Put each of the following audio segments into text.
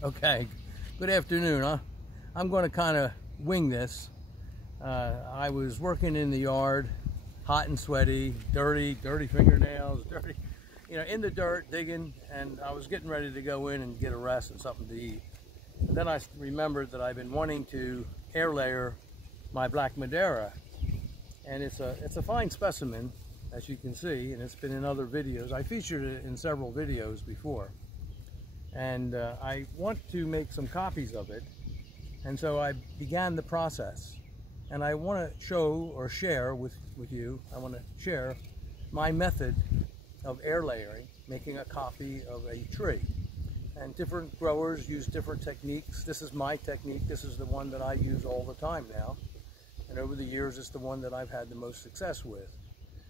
Okay, good afternoon. I'm going to kind of wing this. I was working in the yard, hot and sweaty, dirty fingernails, in the dirt digging, and I was getting ready to go in and get a rest and something to eat. And then I remembered that I've been wanting to air layer my black Madeira, and it's a fine specimen, as you can see, and it's been in other videos. I featured it in several videos before. And I want to make some copies of it, and so I began the process, and I want to show or share with you, I want to share my method of air layering, making a copy of a tree. And different growers use different techniques. This is my technique. This is the one that I use all the time now, and over the years it's the one that I've had the most success with.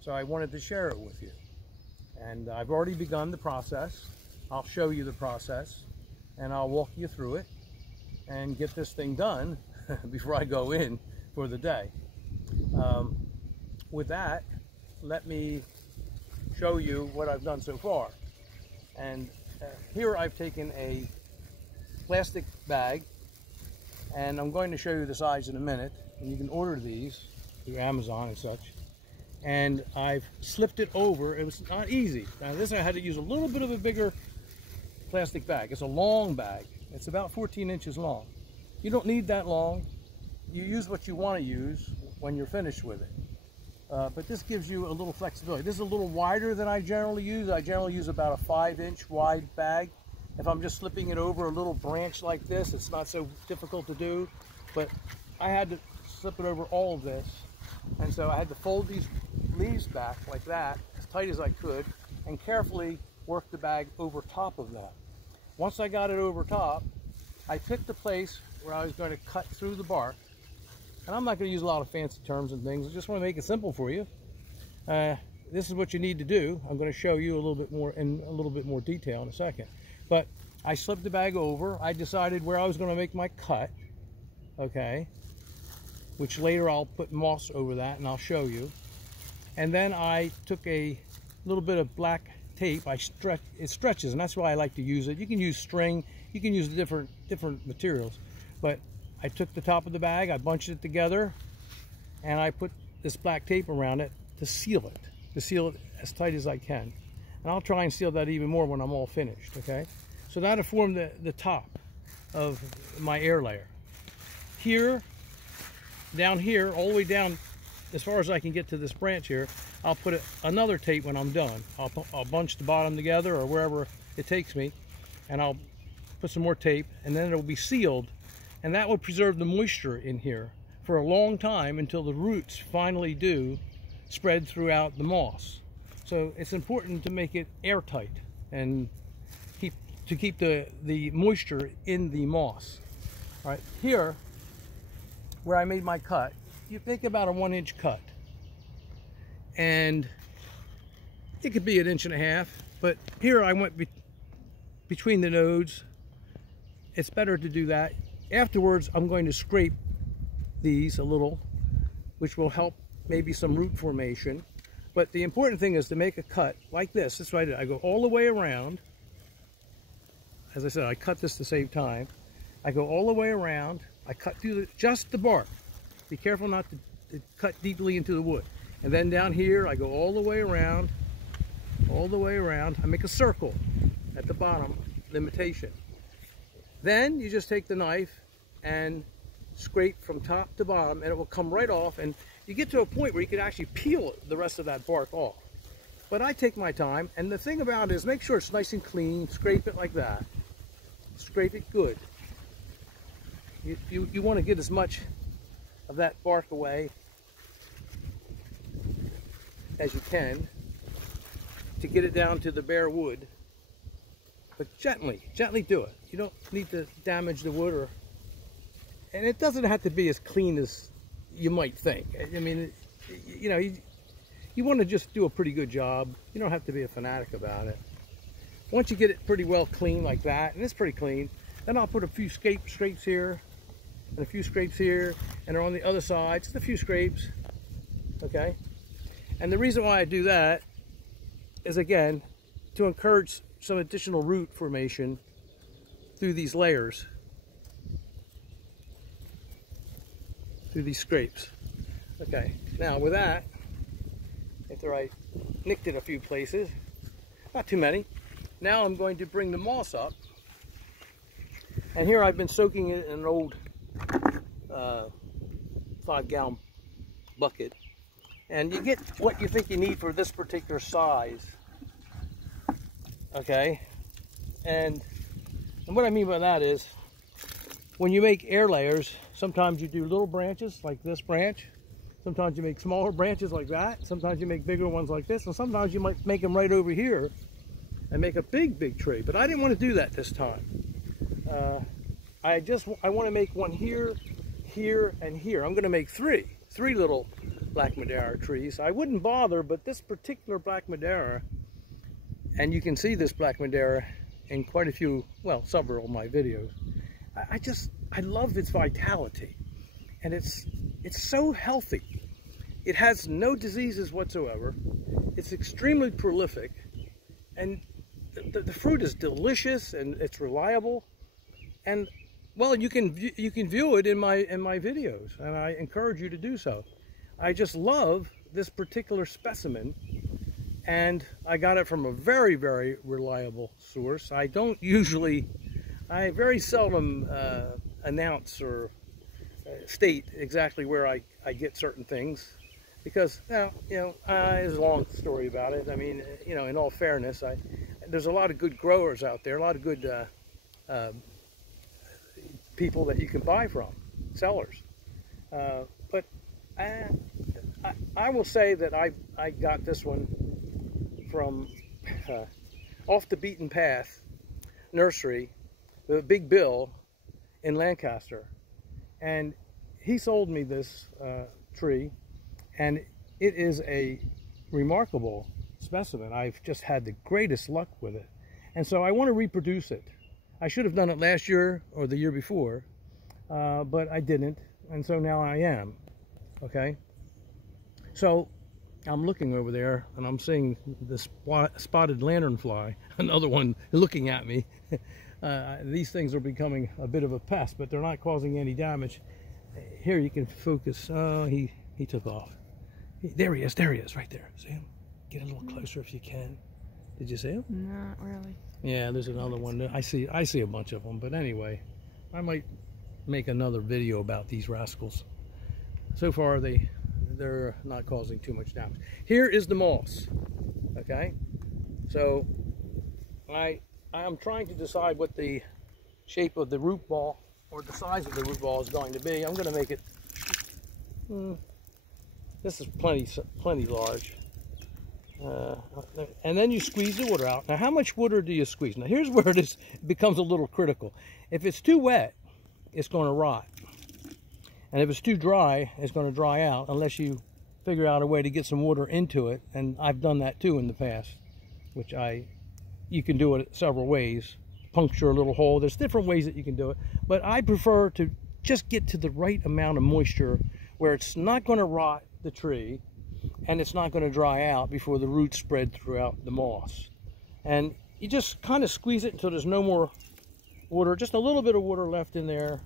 So I wanted to share it with you, and I've already begun the process. I'll show you the process, and I'll walk you through it and get this thing done before I go in for the day. With that, let me show you what I've done so far. And here I've taken a plastic bag, and I'm going to show you the size in a minute, and you can order these through Amazon and such. And I've slipped it over. It was not easy. Now this, I had to use a little bit of a bigger plastic bag. It's a long bag. It's about 14 inches long. You don't need that long. You use what you want to use when you're finished with it. But this gives you a little flexibility. This is a little wider than I generally use. I generally use about a 5-inch wide bag. If I'm just slipping it over a little branch like this, it's not so difficult to do. But I had to slip it over all of this. And so I had to fold these leaves back like that, as tight as I could, and carefully work the bag over top of that. Once I got it over top, I picked a place where I was going to cut through the bark. And I'm not going to use a lot of fancy terms and things. I just want to make it simple for you. This is what you need to do. I'm going to show you a little bit more in a little bit more detail in a second. But I slipped the bag over. I decided where I was going to make my cut, okay, which later I'll put moss over that and I'll show you. And then I took a little bit of black tape. It stretches, and that's why I like to use it. You can use string, you can use different materials, but I took the top of the bag, I bunched it together, and I put this black tape around it to seal it as tight as I can. And I'll try and seal that even more when I'm all finished, okay? So that'll form the top of my air layer. Here, down here, all the way down as far as I can get to this branch here, I'll put another tape when I'm done. I'll bunch the bottom together or wherever it takes me, and I'll put some more tape, and then it'll be sealed, and that will preserve the moisture in here for a long time until the roots finally do spread throughout the moss. So it's important to make it airtight and keep the moisture in the moss. All right, here where I made my cut, you think about a 1-inch cut, and it could be 1.5 inches, but here I went between the nodes. It's better to do that. Afterwards, I'm going to scrape these a little, which will help maybe some root formation. But the important thing is to make a cut like this. That's what I did. I go all the way around. As I said, I cut this to save time. I go all the way around. I cut through just the bark. Be careful not to cut deeply into the wood. And then down here, I go all the way around, I make a circle at the bottom, limitation. Then you just take the knife and scrape from top to bottom, and it will come right off, and you get to a point where you can actually peel the rest of that bark off. But I take my time, and the thing about it is make sure it's nice and clean. Scrape it like that. Scrape it good. You want to get as much of that bark away as you can to get it down to the bare wood, but gently do it. You don't need to damage the wood, and it doesn't have to be as clean as you might think. I mean, you want to just do a pretty good job. You don't have to be a fanatic about it. Once you get it pretty well clean like that, and it's pretty clean, then I'll put a few scrapes here and a few scrapes here, and on the other side, just a few scrapes, okay? And the reason why I do that is, again, to encourage some additional root formation through these layers, through these scrapes. Okay, now with that, after I nicked it a few places, not too many, now I'm going to bring the moss up. And here I've been soaking it in an old 5-gallon bucket. And you get what you think you need for this particular size. Okay? And what I mean by that is, when you make air layers, sometimes you do little branches like this branch. Sometimes you make smaller branches like that. Sometimes you make bigger ones like this. And sometimes you might make them right over here and make a big tree. But I didn't want to do that this time. I want to make one here, here, and here. I'm going to make three little black Madeira trees. I wouldn't bother, but this particular black Madeira, and you can see this black Madeira in quite a few, well, several of my videos. I love its vitality, and it's so healthy. It has no diseases whatsoever. It's extremely prolific, and the fruit is delicious, and it's reliable. And well, you can view it in my videos, and I encourage you to do so. I just love this particular specimen, and I got it from a very reliable source. I very seldom announce or state exactly where I get certain things, because there's a long story about it. I mean, in all fairness, there's a lot of good growers out there, a lot of good people that you can buy from, sellers. But I will say that I got this one from Off the Beaten Path Nursery, the Big Bill in Lancaster. And he sold me this tree, and it is a remarkable specimen. I've just had the greatest luck with it. And so I want to reproduce it. I should have done it last year or the year before, but I didn't, and so now I am. Okay? So I'm looking over there, and I'm seeing this spotted lanternfly, another one looking at me. These things are becoming a bit of a pest, but they're not causing any damage. Here you can focus. Oh, he took off. There he is, right there. See him? Get a little closer if you can. Did you see him? Not really. Yeah, there's another one. I see a bunch of them, but anyway, I might make another video about these rascals. So far, they're not causing too much damage. Here is the moss. Okay, so I'm trying to decide what the shape of the root ball or the size of the root ball is going to be. I'm going to make it. This is plenty large. And then you squeeze the water out. Now, how much water do you squeeze? Now, here's where it becomes a little critical. If it's too wet, it's going to rot. And if it's too dry, it's going to dry out unless you figure out a way to get some water into it. And I've done that too in the past, which you can do it several ways. Puncture a little hole. There's different ways that you can do it. But I prefer to just get to the right amount of moisture where it's not going to rot the tree, and it's not going to dry out before the roots spread throughout the moss. And you just kind of squeeze it until there's no more water, just a little bit of water left in there,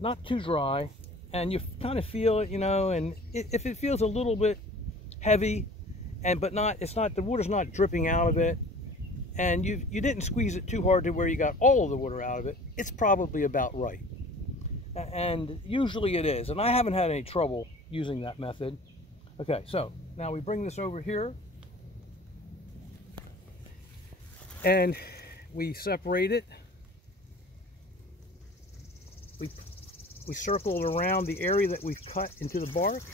not too dry, and you kind of feel it, and if it feels a little bit heavy, but the water's not dripping out of it, and you didn't squeeze it too hard to where you got all of the water out of it, it's probably about right. And usually it is, and I haven't had any trouble using that method. Okay, so now we bring this over here, and we separate it. We circle it around the area that we've cut into the bark.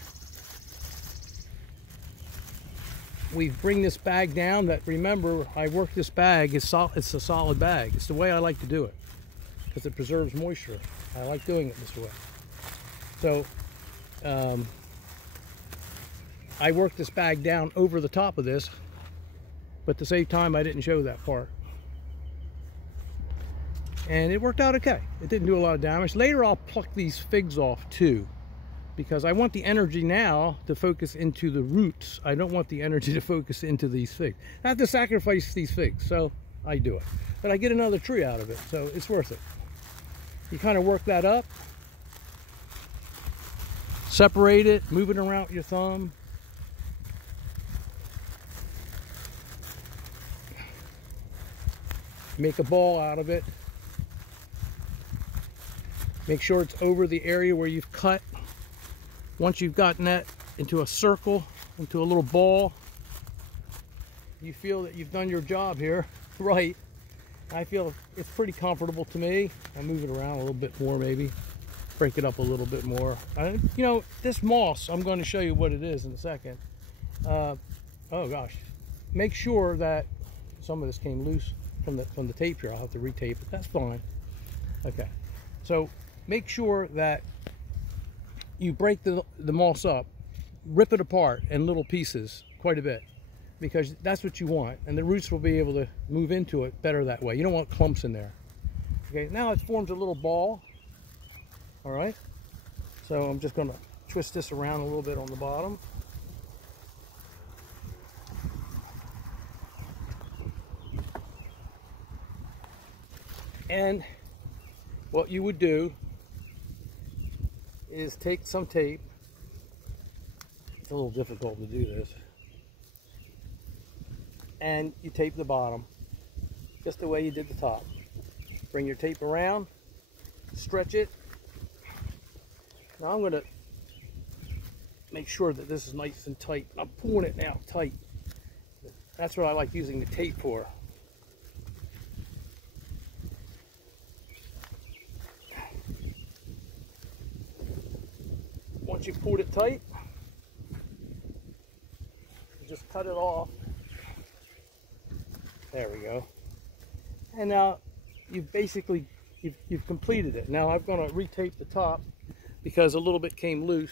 We bring this bag down. That, remember, I work this bag. It's a solid bag. It's the way I like to do it because it preserves moisture. I like doing it this way. So I worked this bag down over the top of this, but to save time, I didn't show that part. And it worked out okay. It didn't do a lot of damage. Later, I'll pluck these figs off too, because I want the energy now to focus into the roots. I don't want the energy to focus into these figs. I have to sacrifice these figs. So I do it. But I get another tree out of it, so it's worth it. You kind of work that up, separate it, move it around with your thumb. Make a ball out of it. Make sure it's over the area where you've cut. Once you've gotten that into a circle, into a little ball, you feel that you've done your job here right. I feel it's pretty comfortable to me. I move it around a little bit more, maybe break it up a little bit more. You know, this moss, I'm going to show you what it is in a second. Oh gosh, make sure that some of this came loose from the tape here. I'll have to retape it. That's fine. Okay, so make sure that you break the moss up, rip it apart in little pieces quite a bit, because that's what you want, and the roots will be able to move into it better that way. You don't want clumps in there. Okay, now it forms a little ball. All right, so I'm just going to twist this around a little bit on the bottom. And what you would do is take some tape. It's a little difficult to do this. And you tape the bottom just the way you did the top. Bring your tape around, stretch it. Now I'm going to make sure that this is nice and tight. I'm pulling it now tight. That's what I like using the tape for. Once you've pulled it tight, you just cut it off. There we go. And now you've basically you've completed it. Now I'm going to retape the top because a little bit came loose.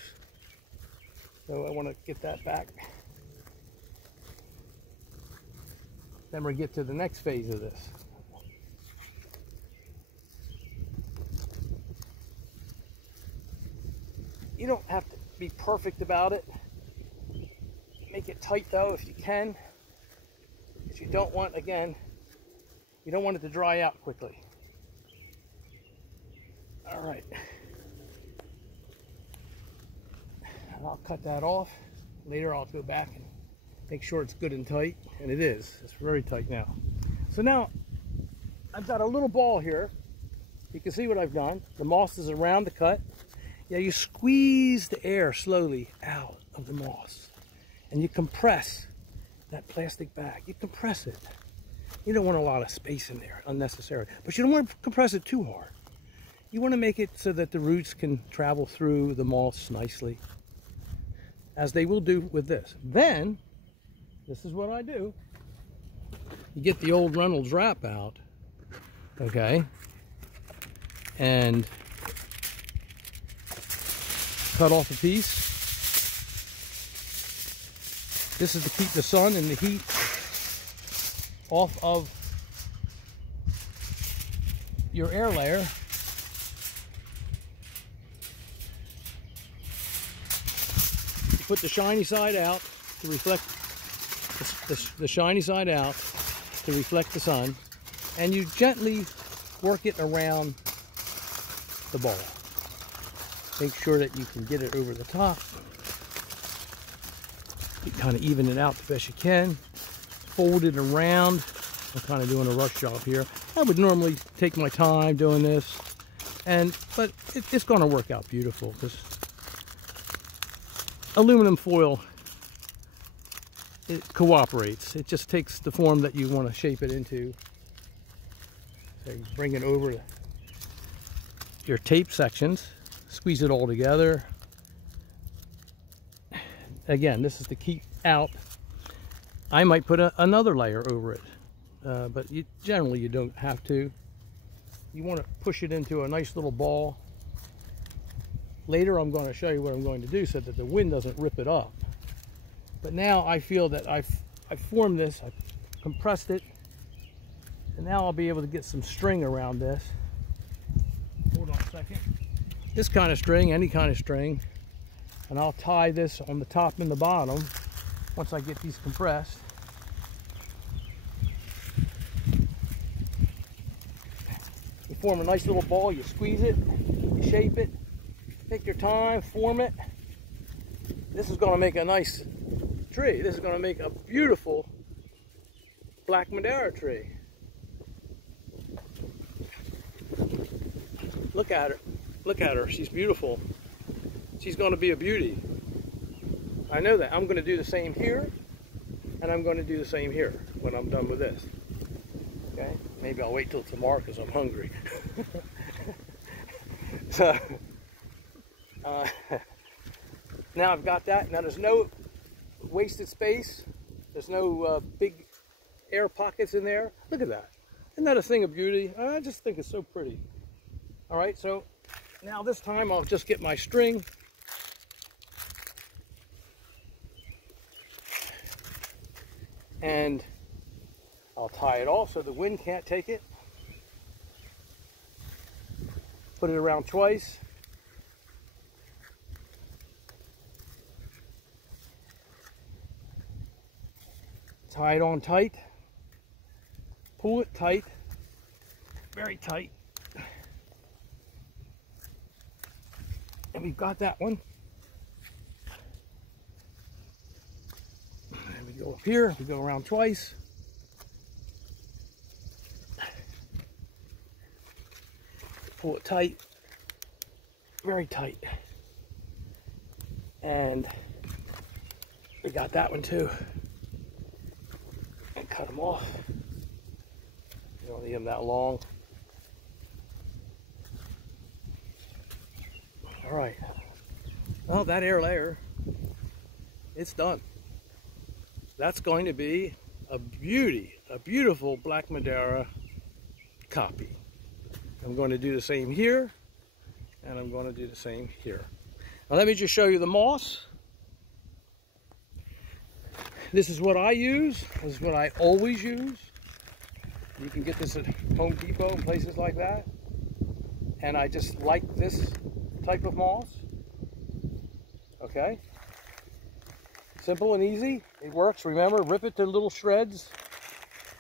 So I want to get that back. Then we get to the next phase of this. You don't have to be perfect about it. Make it tight though if you can. Because you don't want, again, you don't want it to dry out quickly. All right. And I'll cut that off. Later I'll go back and make sure it's good and tight. And it is. It's very tight now. So now I've got a little ball here. You can see what I've done. The moss is around the cut. Yeah, you squeeze the air slowly out of the moss. And you compress that plastic bag. You compress it. You don't want a lot of space in there, unnecessary. But you don't want to compress it too hard. You want to make it so that the roots can travel through the moss nicely, as they will do with this. Then, this is what I do. You get the old Reynolds wrap out, okay, and cut off a piece. This is to keep the sun and the heat off of your air layer. You put the shiny side out to reflect the shiny side out to reflect the sun, and you gently work it around the ball. Make sure that you can get it over the top. You kind of even it out the best you can. Fold it around. I'm kind of doing a rush job here. I would normally take my time doing this, but it's going to work out beautiful because aluminum foil, it cooperates. It just takes the form that you want to shape it into. So you bring it over your tape sections, squeeze it all together. Again, this is to keep out. I might put another layer over it, but generally you don't have to. You want to push it into a nice little ball. Later I'm going to show you what I'm going to do so that the wind doesn't rip it up. But now I feel that I've formed this, I've compressed it, and now I'll be able to get some string around this. Hold on a second. This kind of string, any kind of string, and I'll tie this on the top and the bottom once I get these compressed. form a nice little ball. You squeeze it, you shape it, take your time, form it. This is going to make a nice tree. This is going to make a beautiful black Madeira tree. Look at her. Look at her. She's beautiful. She's going to be a beauty. I know that. I'm going to do the same here, and I'm going to do the same here when I'm done with this. Okay? Maybe I'll wait till tomorrow because I'm hungry. So, now I've got that. Now there's no wasted space. There's no big air pockets in there. Look at that. Isn't that a thing of beauty? I just think it's so pretty. All right, so now this time I'll just get my string. And I'll tie it off so the wind can't take it. Put it around twice. Tie it on tight. Pull it tight. Very tight. And we've got that one. And we go up here, we go around twice. Pull it tight, very tight. And we got that one too. And cut them off. You don't need them that long. All right, well, that air layer, it's done. That's going to be a beauty, a beautiful black Madeira copy. I'm going to do the same here, and I'm going to do the same here. Now let me just show you the moss. This is what I use. This is what I always use. You can get this at Home Depot and places like that. And I just like this type of moss. Okay, simple and easy. It works. Remember, rip it to little shreds.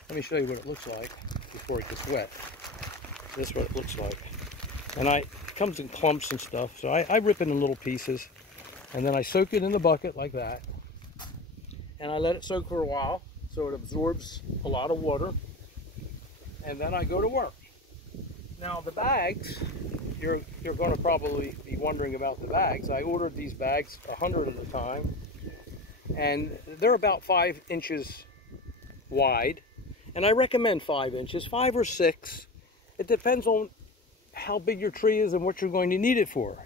Let me show you what it looks like before it gets wet. This is what it looks like. And it comes in clumps and stuff, so I rip it in little pieces, and then I soak it in the bucket like that, and I let it soak for a while so it absorbs a lot of water, and then I go to work. Now the bags, you're going to probably be wondering about the bags. I ordered these bags 100 at a time, and they're about 5 inches wide, and I recommend 5 inches, 5 or 6. It depends on how big your tree is and what you're going to need it for.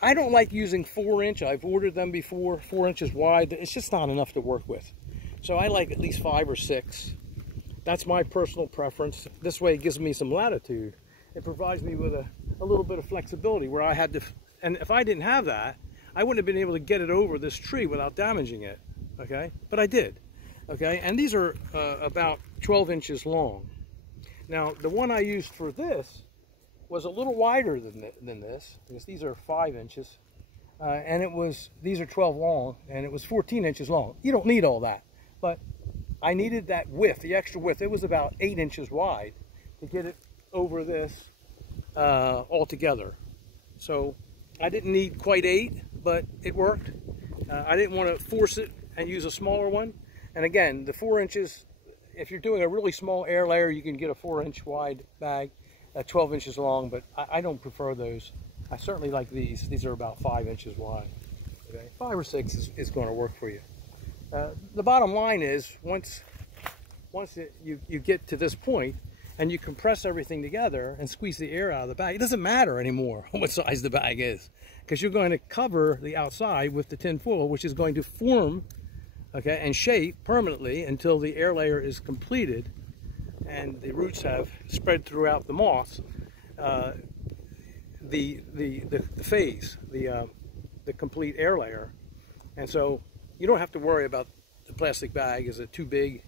I don't like using 4-inch. I've ordered them before, 4 inches wide. It's just not enough to work with. So I like at least 5 or 6. That's my personal preference. This way it gives me some latitude. It provides me with a little bit of flexibility where I had to, and if I didn't have that, I wouldn't have been able to get it over this tree without damaging it, okay? But I did, okay? And these are about 12 inches long. Now, the one I used for this was a little wider than this, because these are 5 inches, and these are 12 long, and it was 14 inches long. You don't need all that, but I needed that width, the extra width. It was about 8 inches wide to get it over this altogether. So I didn't need quite 8, but it worked. I didn't want to force it and use a smaller one. And again, the 4 inches, if you're doing a really small air layer, you can get a 4-inch wide bag, 12 inches long, but I don't prefer those. I certainly like these. These are about 5 inches wide. Okay? 5 or 6 is going to work for you. The bottom line is, once you get to this point and you compress everything together and squeeze the air out of the bag, it doesn't matter anymore what size the bag is, because you're going to cover the outside with the tin foil, which is going to form, okay, and shape permanently until the air layer is completed and the roots have spread throughout the moss. The phase, the complete air layer. And so you don't have to worry about the plastic bag. Is it too big?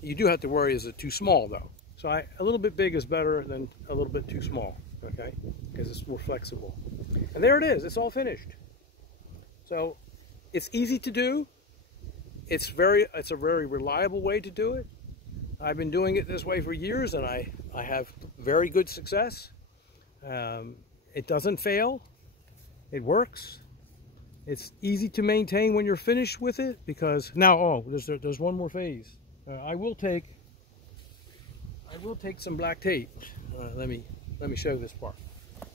You do have to worry, is it too small though? So a little bit big is better than a little bit too small, okay? Because it's more flexible. And there it is, it's all finished. So it's easy to do. It's a very reliable way to do it. I've been doing it this way for years, and I have very good success. It doesn't fail. It works. It's easy to maintain when you're finished with it, because now, oh, there's one more phase. I will take some black tape. Let me show you this part.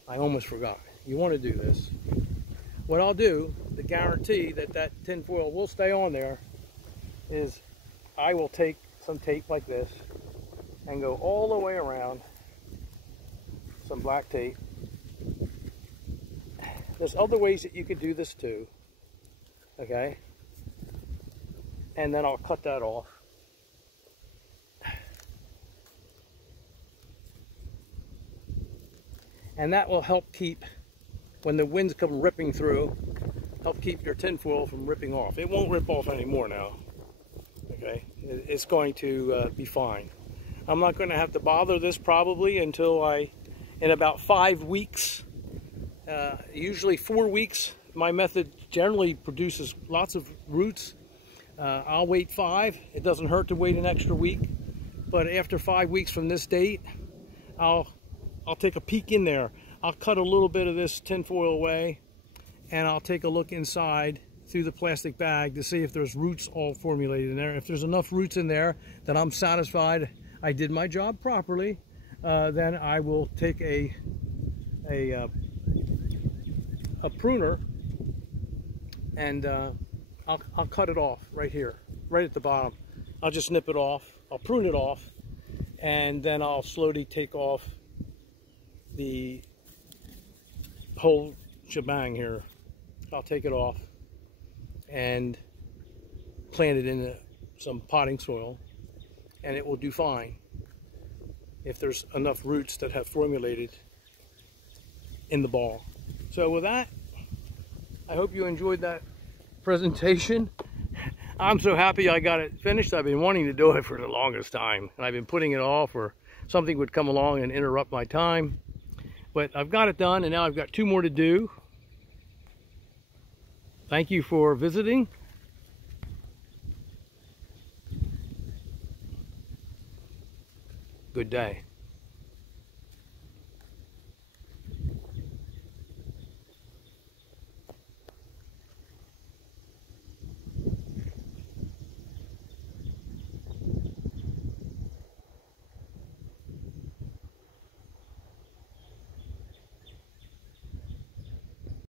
I almost forgot. You want to do this. What I'll do to guarantee that that tin foil will stay on there is I will take some tape like this and go all the way around some black tape. There's other ways that you could do this too, okay? And then I'll cut that off. And that will help keep, when the winds come ripping through, help keep your tin foil from ripping off. It won't rip off anymore now, okay? It's going to be fine. I'm not going to have to bother this probably until in about 5 weeks. Usually 4 weeks. My method generally produces lots of roots. I'll wait 5. It doesn't hurt to wait an extra week. But after 5 weeks from this date, I'll take a peek in there. I'll cut a little bit of this tin foil away, and I'll take a look inside through the plastic bag to see if there's roots all formulated in there. If there's enough roots in there that I'm satisfied I did my job properly, then I will take a pruner, and I'll cut it off right here, right at the bottom. I'll just nip it off. I'll prune it off, and then I'll slowly take off the whole shebang here. I'll take it off and plant it in some potting soil, and it will do fine if there's enough roots that have formulated in the ball. So with that, I hope you enjoyed that presentation. I'm so happy I got it finished. I've been wanting to do it for the longest time, and I've been putting it off, or something would come along and interrupt my time. But I've got it done, and now I've got 2 more to do. Thank you for visiting. Good day.